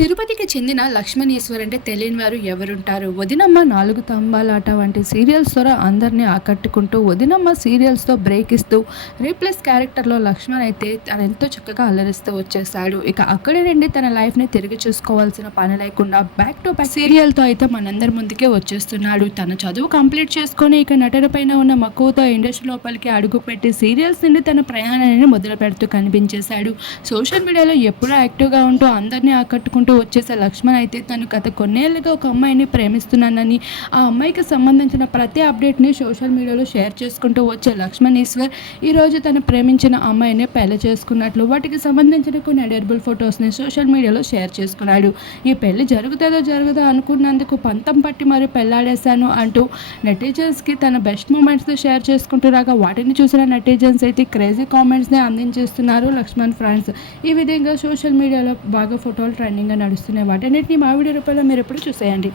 తిరుపతికి చెందిన లక్ష్మణేశ్వర్ అంటే తెలియని వారు ఎవరుంటారు? వదినమ్మ నాలుగు తంబాలాట వంటి సీరియల్స్ ద్వారా అందరినీ ఆకట్టుకుంటూ వదినమ్మ సీరియల్స్తో బ్రేక్ ఇస్తూ రీప్లేస్ క్యారెక్టర్లో లక్ష్మణ్ అయితే తను ఎంతో చక్కగా అల్లరిస్తూ వచ్చేసాడు ఇక అక్కడే నుండి తన లైఫ్ని తిరిగి చూసుకోవాల్సిన పని లేకుండా బ్యాక్ టు బ్యాక్ సీరియల్తో అయితే మనందరి ముందుకే వచ్చేస్తున్నాడు. తన చదువు కంప్లీట్ చేసుకొని ఇక నటన పైన ఉన్న మక్కువతో ఇండస్ట్రీ లోపలికి అడుగుపెట్టి సీరియల్స్ నుండి తన ప్రయాణాన్ని మొదలు పెడుతూ కనిపించేశాడు. సోషల్ మీడియాలో ఎప్పుడూ యాక్టివ్గా ఉంటూ అందరినీ ఆకట్టుకుంటూ వచ్చేసే లక్ష్మణ్ అయితే తను గత కొన్నేళ్ళుగా ఒక అమ్మాయిని ప్రేమిస్తున్నానని ఆ అమ్మాయికి సంబంధించిన ప్రతి అప్డేట్ని సోషల్ మీడియాలో షేర్ చేసుకుంటూ వచ్చే లక్ష్మణ్ ఈశ్వర్ ఈరోజు తను ప్రేమించిన అమ్మాయిని పెళ్ళి చేసుకున్నట్లు వాటికి సంబంధించిన కొన్ని అడర్బుల్ ఫొటోస్ని సోషల్ మీడియాలో షేర్ చేసుకున్నాడు. ఈ పెళ్ళి జరుగుతుందో జరుగుదో అనుకున్నందుకు పంతం పట్టి మరి పెళ్ళాడేశాను అంటూ నెటిజన్స్కి తన బెస్ట్ మూమెంట్స్ని షేర్ చేసుకుంటూ రాగా వాటిని చూసిన నెటిజన్స్ అయితే క్రేజీ కామెంట్స్ని అందించేస్తున్నారు లక్ష్మణ్ ఫ్రెండ్స్. ఈ విధంగా సోషల్ మీడియాలో బాగా ఫోటోలు ట్రెండింగ్ నడుస్తున్నాయి. వాటన్నిటిని మా వీడియో రూపంలో మీరు ఎప్పుడు చూసేయండి.